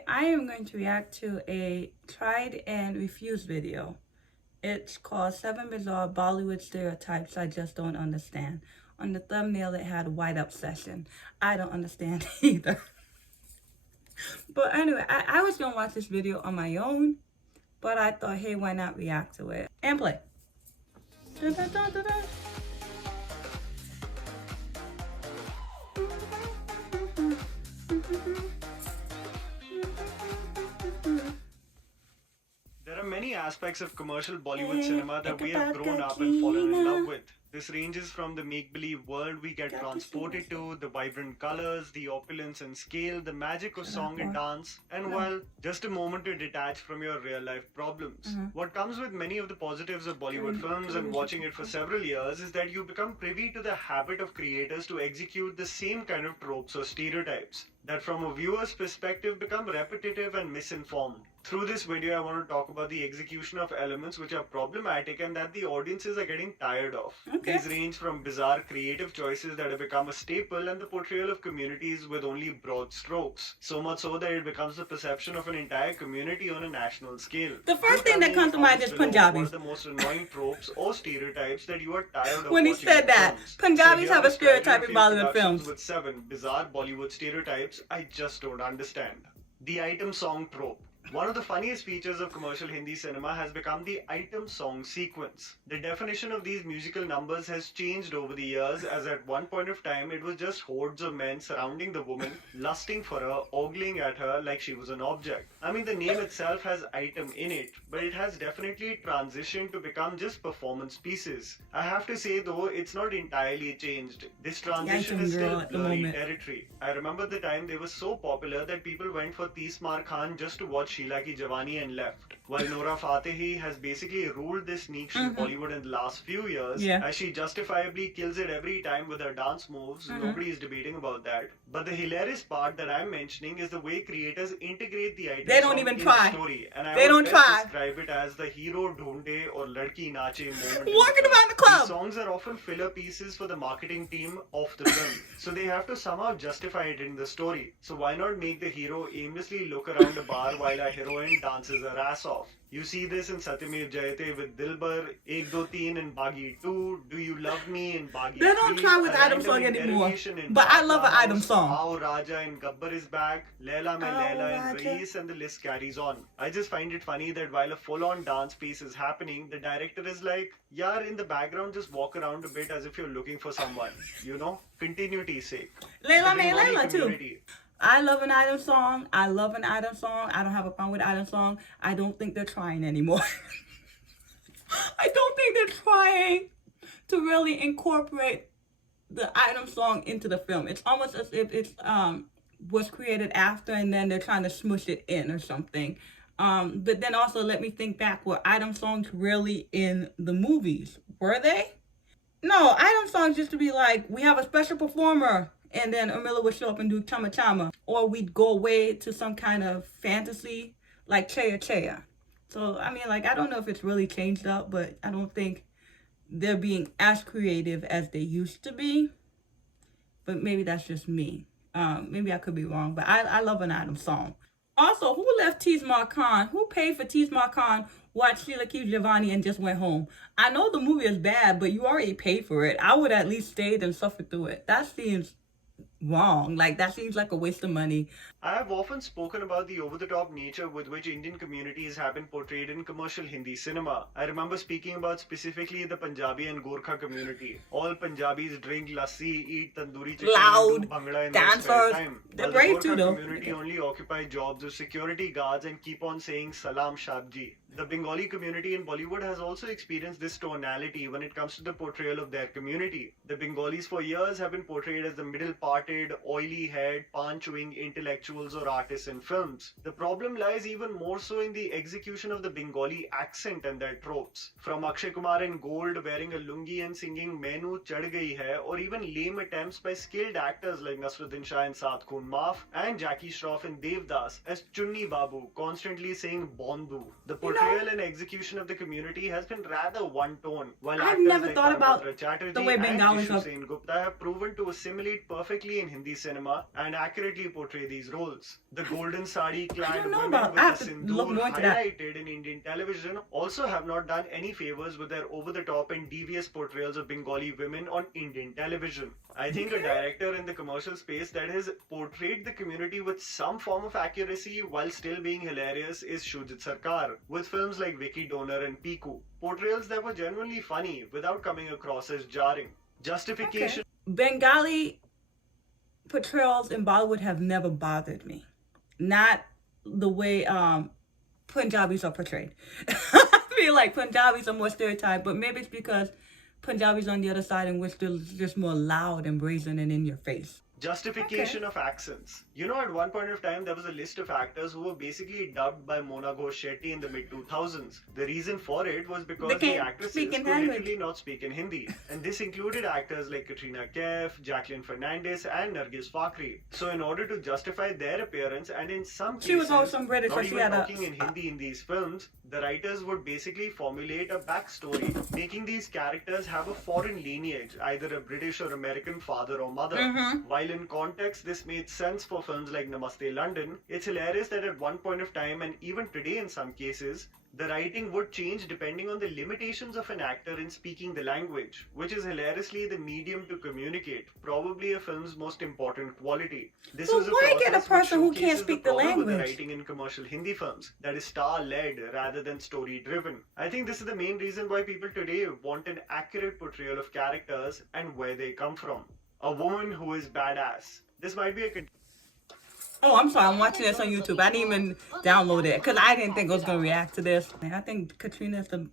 Today, I am going to react to a tried and refused video. It's called 7 Bizarre Bollywood Stereotypes I Just Don't Understand. On the thumbnail, it had white obsession. I don't understand either. But anyway, I was going to watch this video on my own, but I thought, hey, why not react to it? And play. Dun, dun, dun, dun, dun. There are many aspects of commercial Bollywood cinema that we have grown up and fallen in love with. This ranges from the make-believe world we get transported to, the vibrant colors, the opulence and scale, the magic of song and dance, and well, just a moment to detach from your real-life problems. What comes with many of the positives of Bollywood films and watching it for several years is that you become privy to the habit of creators to execute the same kind of tropes or stereotypes that from a viewer's perspective become repetitive and misinformed. Through this video, I want to talk about the execution of elements which are problematic and that the audiences are getting tired of. These range from bizarre creative choices that have become a staple and the portrayal of communities with only broad strokes. So much so that it becomes the perception of an entire community on a national scale. The first thing that comes to mind is Punjabis. One of the most annoying tropes or stereotypes that you are tired of when he watching said that, films. Punjabis have a describe stereotype in film Bollywood productions films. with 7 bizarre Bollywood stereotypes I just don't understand. The item song trope. One of the funniest features of commercial Hindi cinema has become the item song sequence. The definition of these musical numbers has changed over the years, as at one point of time it was just hordes of men surrounding the woman, lusting for her, ogling at her like she was an object. I mean, the name itself has item in it, but it has definitely transitioned to become just performance pieces. I have to say though, it's not entirely changed. This transition is still blurry territory. I remember the time they were so popular that people went for Tees Maar Khan just to watch Sheila Ki Jawani and left. While Nora Fatehi has basically ruled this niche in Bollywood in the last few years, as she justifiably kills it every time with her dance moves, nobody is debating about that. But the hilarious part that I'm mentioning is the way creators integrate the item They don't song even in try. the story. And I They would don't best try. describe it as the hero dhoonde or ladki nache moment. Walking around the club. These songs are often filler pieces for the marketing team of the film. So they have to somehow justify it in the story. So why not make the hero aimlessly look around a bar while a heroine dances her ass off? You see this in Satyamev Jayate with Dilbar, 1, 2, 3 in Bagi 2, Do You Love Me in Bagi 3. They don't try with item song anymore. But I love an item song. How Raja in Gabbar is back, Laila Mein Laila in Reis, and the list carries on. I just find it funny that while a full-on dance piece is happening, the director is like, yaar, in the background just walk around a bit as if you're looking for someone. You know, continuity's sake. Laila Mein Laila too. I love an item song. I love an item song. I don't have a problem with item song. I don't think they're trying anymore. I don't think they're trying to really incorporate the item song into the film. It's almost as if it's was created after and then they're trying to smush it in or something. But then also let me think back, were item songs really in the movies? Were they? No, item songs used to be like, we have a special performer, and then Urmila would show up and do Chama Chama. Or we'd go away to some kind of fantasy, like Chaya Chaya. So, I mean, like, I don't know if it's really changed up, but I don't think they're being as creative as they used to be. But maybe that's just me. Maybe I could be wrong, but I love an item song. Also, who left Tees Maar Khan? Who paid for Tees Maar Khan, watched Sheila Ki Jawani, and just went home? I know the movie is bad, but you already paid for it. I would at least stayed and suffered through it. That seems wrong. Like, that seems like a waste of money. I have often spoken about the over-the-top nature with which Indian communities have been portrayed in commercial Hindi cinema. I remember speaking about specifically the Punjabi and Gorkha community. All Punjabis drink lassi, eat tandoori chicken, loud, and do bhangra in their spare time. They're While brave the too, Gorkha though. community only occupy jobs of security guards and keep on saying Salam Shabji. The Bengali community in Bollywood has also experienced this tonality when it comes to the portrayal of their community. The Bengalis for years have been portrayed as the middle-parted, oily-haired, pan-chewing intellectuals or artists in films. The problem lies even more so in the execution of the Bengali accent and their tropes. From Akshay Kumar in Gold wearing a lungi and singing Mainu Chad Gayi Hai, or even lame attempts by skilled actors like Nasruddin Shah in Saath Khoon Maaf and Jackie Shroff in Devdas as Chunni Babu, constantly saying Bondu. The portrayal and execution of the community has been rather one-tone, while I've actors never like thought about Parambatra Chatterjee the way and Bengalis Jishu are. Sen Gupta have proven to assimilate perfectly in Hindi cinema and accurately portray these roles. The golden sari-clad don't know women about- with I the have to look sindoor more into that. highlighted in Indian television also have not done any favors with their over-the-top and devious portrayals of Bengali women on Indian television. I think a director in the commercial space that has portrayed the community with some form of accuracy while still being hilarious is Shujit Sarkar, with films like Vicky Donor and Piku. Portrayals that were genuinely funny without coming across as jarring. Justification. Bengali portrayals in Bollywood have never bothered me. Not the way Punjabis are portrayed. I feel like Punjabis are more stereotyped, but maybe it's because Punjabis on the other side and we're still just more loud and brazen and in your face. Justification of accents. You know, at one point of time, there was a list of actors who were basically dubbed by Mona Ghosh Shetty in the mid-2000s. The reason for it was because the actresses could literally not speak in Hindi. And this included actors like Katrina Kaif, Jacqueline Fernandez, and Nargis Fakhri. So in order to justify their appearance, and in some cases, she was also British, not so she even had talking in Hindi in these films, the writers would basically formulate a backstory, making these characters have a foreign lineage, either a British or American father or mother. While in context this made sense for films like Namaste London, it's hilarious that at one point of time, and even today in some cases, the writing would change depending on the limitations of an actor in speaking the language, which is hilariously the medium to communicate, probably a film's most important quality. This was why get a process which person who can't showcases speak the the problem with the language? writing in commercial Hindi films, that is star-led rather than story-driven. I think this is the main reason why people today want an accurate portrayal of characters and where they come from. A woman who is badass. This might be a... Oh, I'm sorry. I'm watching this on YouTube. I didn't even download it because I didn't think I was going to react to this. And I think Katrina is the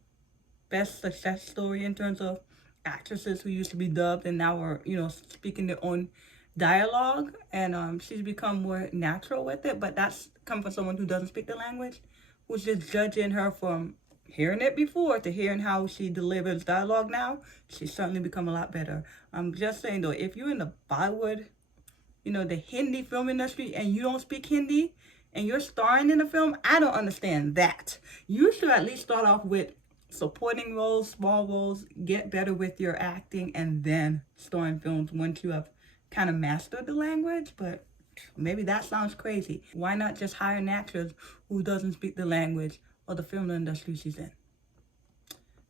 best success story in terms of actresses who used to be dubbed and now are, speaking their own dialogue. And she's become more natural with it. But that's come from someone who doesn't speak the language, who's just judging her from hearing it before to hearing how she delivers dialogue now. She's certainly become a lot better. I'm just saying, though, if you're in the Bollywood, the Hindi film industry, and you don't speak Hindi, and you're starring in a film, I don't understand that. You should at least start off with supporting roles, small roles, get better with your acting, and then star in films once you have kind of mastered the language. But maybe that sounds crazy. Why not just hire an actress who doesn't speak the language or the film industry she's in?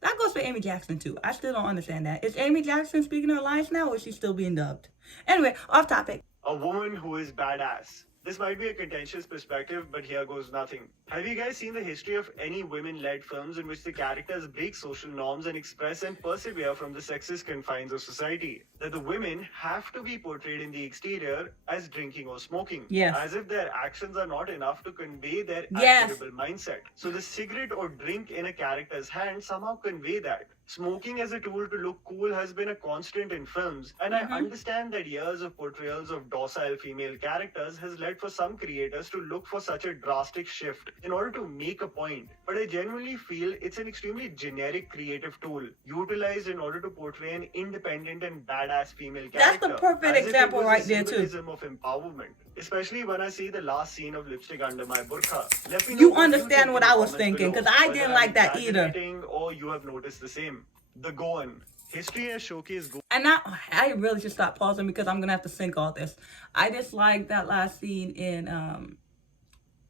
That goes for Amy Jackson, too. I still don't understand that. Is Amy Jackson speaking her lines now, or is she still being dubbed? Anyway, off topic. A woman who is badass. This might be a contentious perspective, but here goes nothing. Have you guys seen the history of any women-led films in which the characters break social norms and express and persevere from the sexist confines of society? That the women have to be portrayed in the exterior as drinking or smoking. Yes. As if their actions are not enough to convey their Yes. admirable mindset. So the cigarette or drink in a character's hand somehow convey that. Smoking as a tool to look cool has been a constant in films, and I understand that years of portrayals of docile female characters has led for some creators to look for such a drastic shift in order to make a point. But I genuinely feel it's an extremely generic creative tool, utilized in order to portray an independent and badass female character. That's the perfect example right there, too. Symbolism of empowerment. Especially when I see the last scene of Lipstick Under My Burqa. Let me know You what understand think what in the I was comments thinking, below, 'cause I whether didn't I'm like that either. exaggerating or you have noticed the same. The Goan. History has showcased And I really should stop pausing because I'm going to have to sync all this. I just like that last scene in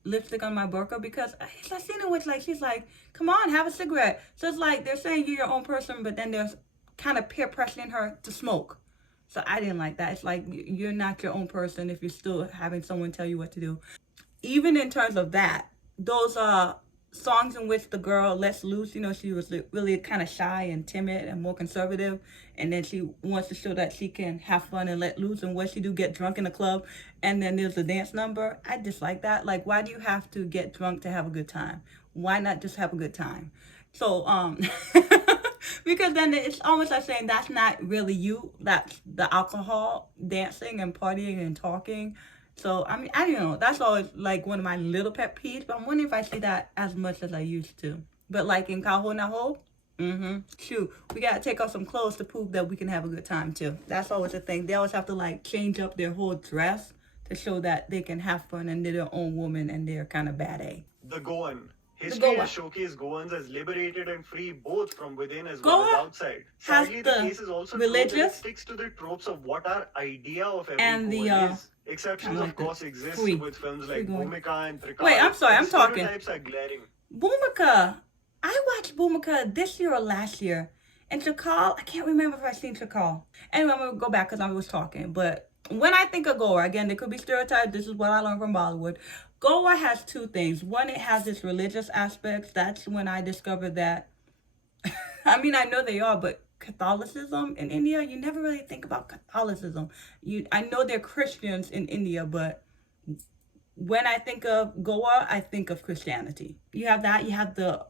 Lipstick on My Burqa because it's a scene in which she's like, come on, have a cigarette. So it's like they're saying you're your own person, but then there's kind of peer pressuring her to smoke. So I didn't like that. It's like you're not your own person if you're still having someone tell you what to do. Even in terms of that, those songs in which the girl lets loose, she was really kind of shy and timid and more conservative, and then she wants to show that she can have fun and let loose, and what she do, get drunk in the club, and then there's the dance number. I dislike that. Why do you have to get drunk to have a good time? Why not just have a good time? So because then it's almost like saying that's not really you, that's the alcohol, dancing and partying and talking. So, I don't know. That's always, one of my little pet peeves. But I'm wondering if I see that as much as I used to. But, in Kaho Naho, shoot, we got to take off some clothes to prove that we can have a good time, too. That's always a thing. They always have to, change up their whole dress to show that they can have fun and they're their own woman and they're kind of bad. The Goan. History Goa has showcased Goans as liberated and free both from within as Goa well as outside. has Sadly, the the case is also true that it religious sticks to the tropes of what our idea of every and the Goan is. I Exceptions, of like the course, exist free with films free like going. Bhumika and Trikal. Wait, I'm sorry, but I'm the talking. stereotypes are glaring. Bhumika. I watched Bhumika this year or last year. And Chakal, I can't remember if I've seen Chakal. Anyway, I'm going to go back because I was talking. But when I think of Goa, again, there could be stereotypes. This is what I learned from Bollywood. Goa has two things. One, it has this religious aspect. That's when I discovered that. I mean, I know they are, but Catholicism in India, you never really think about Catholicism. I know they're Christians in India, but when I think of Goa, I think of Christianity. You have that. You have the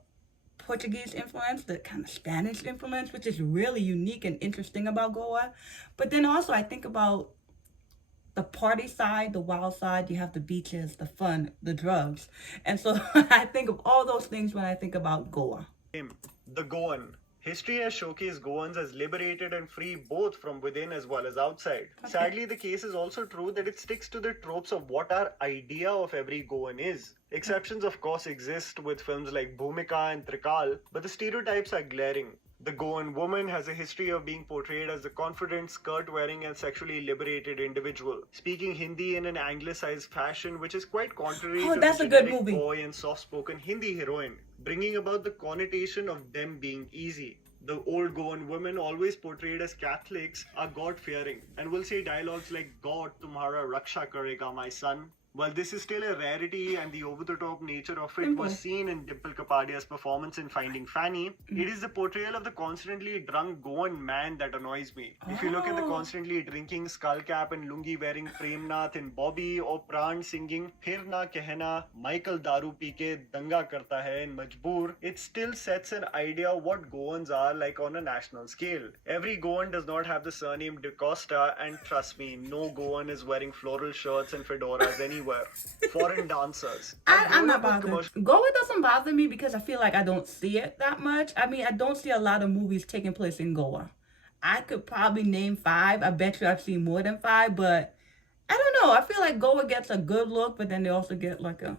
Portuguese influence, the kind of Spanish influence, which is really unique and interesting about Goa. But then also I think about the party side, the wild side. You have the beaches, the fun, the drugs. And so I think of all those things when I think about Goa. The Goan. History has showcased Goans as liberated and free both from within as well as outside. Okay. Sadly, the case is also true that it sticks to the tropes of what our idea of every Goan is. Exceptions, of course, exist with films like Bhumika and Trikal, but the stereotypes are glaring. The Goan woman has a history of being portrayed as a confident, skirt-wearing and sexually liberated individual, speaking Hindi in an anglicized fashion which is quite contrary to that's the a good generic movie. coy and soft-spoken Hindi heroine, bringing about the connotation of them being easy. The old Goan women, always portrayed as Catholics, are God-fearing and will say dialogues like, "God tumhara raksha karega, my son." While this is still a rarity and the over-the-top nature of it was seen in Dimple Kapadia's performance in Finding Fanny, it is the portrayal of the constantly drunk Goan man that annoys me. If you look at the constantly drinking, skullcap and lungi wearing Premnath in Bobby, or Pran singing "Phir na kehna, Michael daru pee ke danga karta hai" in Majboor, it still sets an idea of what Goans are like on a national scale. Every Goan does not have the surname De Costa, and trust me, no Goan is wearing floral shirts and fedoras anywhere. Foreign dancers. I'm not bothered. Goa doesn't bother me because I feel like I don't see it that much. I mean, I don't see a lot of movies taking place in Goa. I could probably name 5. I bet you I've seen more than 5, but I don't know. I feel like Goa gets a good look, but then they also get like a,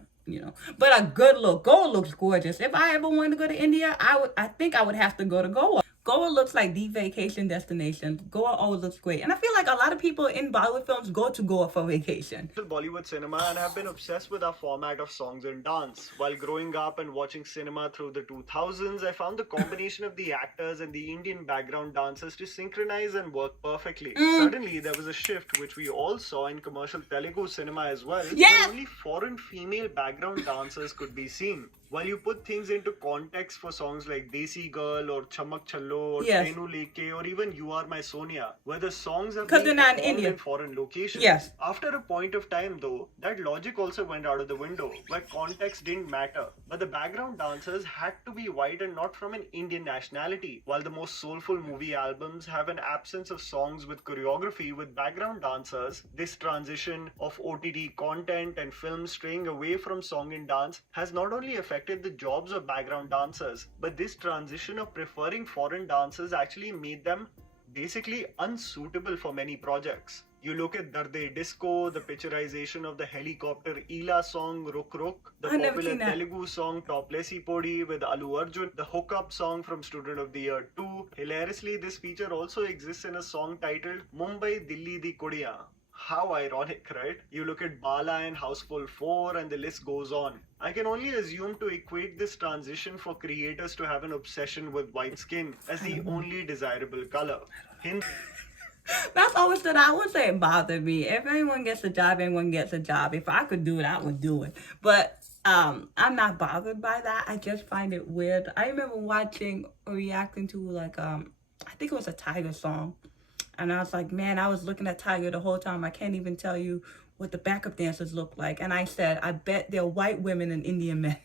but a good look. Goa looks gorgeous. If I ever wanted to go to India, I think I would have to go to Goa. Goa looks like the vacation destination. Goa always looks great. And I feel like a lot of people in Bollywood films go to Goa for vacation. Bollywood cinema and have been obsessed with our format of songs and dance. While growing up and watching cinema through the 2000s, I found the combination of the actors and the Indian background dancers to synchronize and work perfectly. Suddenly, there was a shift which we all saw in commercial Telugu cinema as well, Yes! where only foreign female background dancers could be seen. While you put things into context for songs like Desi Girl or Chamak Challo or Yes. Trenu Leke or even You Are My Sonia, where the songs are 'Cause being they're not in performed India. in foreign locations. Yes. After a point of time though, that logic also went out of the window, where context didn't matter. But the background dancers had to be white and not from an Indian nationality. While the most soulful movie albums have an absence of songs with choreography with background dancers, this transition of OTT content and films straying away from song and dance has not only affected the jobs of background dancers, but this transition of preferring foreign dancers actually made them basically unsuitable for many projects. You look at Darde Disco, the picturization of the helicopter Ila song Ruk Ruk, the I've never popular seen that. Telugu song Toplessy Podi with Alu Arjun, the hookup song from Student of the Year 2. Hilariously, this feature also exists in a song titled Mumbai Dilli Di Kudiyan. How ironic, right? You look at Bala and Houseful 4 and the list goes on. I can only assume to equate this transition for creators to have an obsession with white skin as the only desirable color. That's always that I would say it bothered me. If anyone gets a job, anyone gets a job. If I could do it, I would do it. But I'm not bothered by that. I just find it weird. I remember watching or reacting to like I think it was a Tiger song. And I was like, man, I was looking at Tiger the whole time. I can't even tell you what the backup dancers look like. And I said, I bet they're white women and Indian men.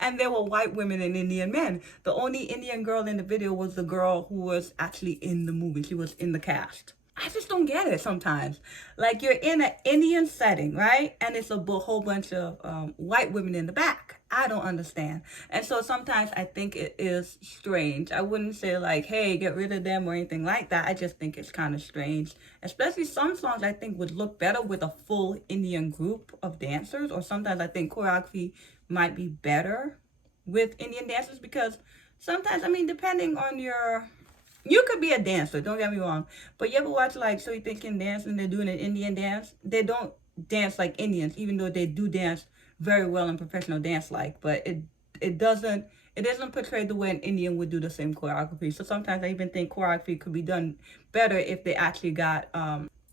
And there were white women and Indian men. The only Indian girl in the video was the girl who was actually in the movie. She was in the cast. I just don't get it sometimes. Like you're in an Indian setting, right? And it's a whole bunch of white women in the back. I don't understand. And so sometimes I think it is strange. I wouldn't say like, hey, get rid of them or anything like that. I just think it's kind of strange. Especially some songs I think would look better with a full Indian group of dancers. Or sometimes I think choreography might be better with Indian dancers because sometimes, I mean, depending on your... You could be a dancer, don't get me wrong. But you ever watch like So You Think Can Dance and they're doing an Indian dance? They don't dance like Indians, even though they do dance very well in professional dance like. But it doesn't portray the way an Indian would do the same choreography. So sometimes I even think choreography could be done better if they actually got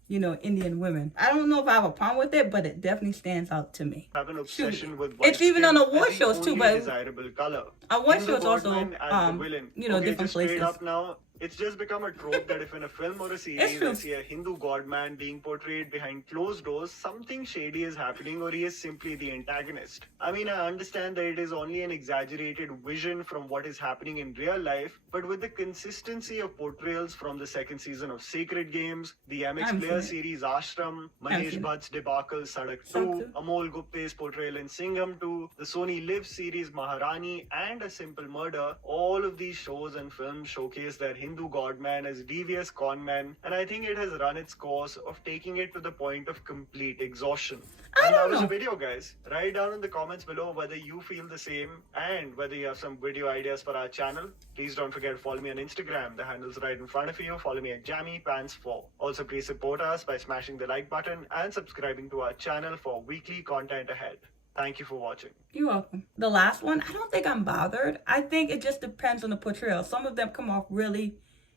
Indian women. I don't know if I have a problem with it, but it definitely stands out to me. Have an obsession with white It's even skin on award as the shows too, only but desirable color. award Hindu shows also Godman as the villain. Okay, different just straight places. up now, it's just become a trope that if in a film or a series I see a Hindu godman being portrayed behind closed doors, something shady is happening or he is simply the antagonist. I mean, I understand that it is only an exaggerated vision from what is happening in real life, but with the consistency of portrayals from the second season of Sacred Games, the MX Player series Ashram, Mahesh Bhatt's debacle Sadak 2, Amol Gupte's portrayal in Singham 2, the Sony Live series Maharani, and A Simple Murder, all of these shows and films showcase their Hindu godman as devious conman, and I think it has run its course of taking it to the point of complete exhaustion. And that was the video, guys. Write down in the comments below whether you feel the same and whether you have some video ideas for our channel. Please don't forget to follow me on Instagram. The handle's right in front of you. Follow me at JammyPants4. Also, please support us by smashing the like button and subscribing to our channel for weekly content ahead. Thank you for watching. You're welcome. The last one, I don't think I'm bothered. I think it just depends on the portrayal. Some of them come off really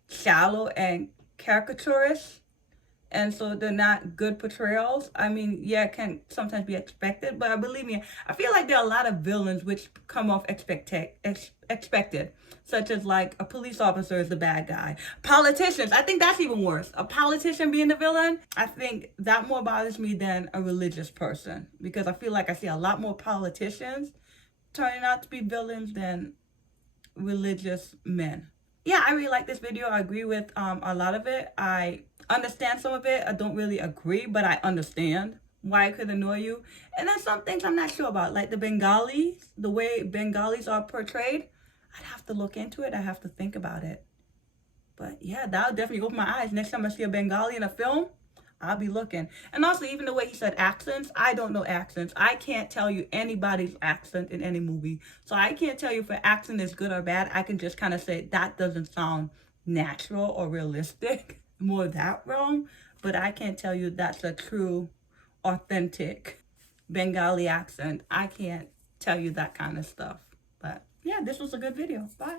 shallow and caricaturish, and so they're not good portrayals. I mean, yeah, it can sometimes be expected, but believe me, I feel like there are a lot of villains which come off expected, such as like a police officer is the bad guy. Politicians, I think that's even worse. A politician being the villain, I think that more bothers me than a religious person, because I feel like I see a lot more politicians turning out to be villains than religious men. Yeah, I really like this video. I agree with a lot of it. I understand some of it. I don't really agree, but I understand why it could annoy you. And then some things I'm not sure about, like the Bengalis, the way Bengalis are portrayed. I'd have to look into it. I have to think about it. But yeah, that'll definitely open my eyes. Next time I see a Bengali in a film, I'll be looking. And also, even the way he said accents, I don't know accents. I can't tell you anybody's accent in any movie. So I can't tell you if an accent is good or bad. I can just kind of say that doesn't sound natural or realistic. More that realm. But I can't tell you that's a true, authentic Bengali accent. I can't tell you that kind of stuff. But yeah, this was a good video. Bye.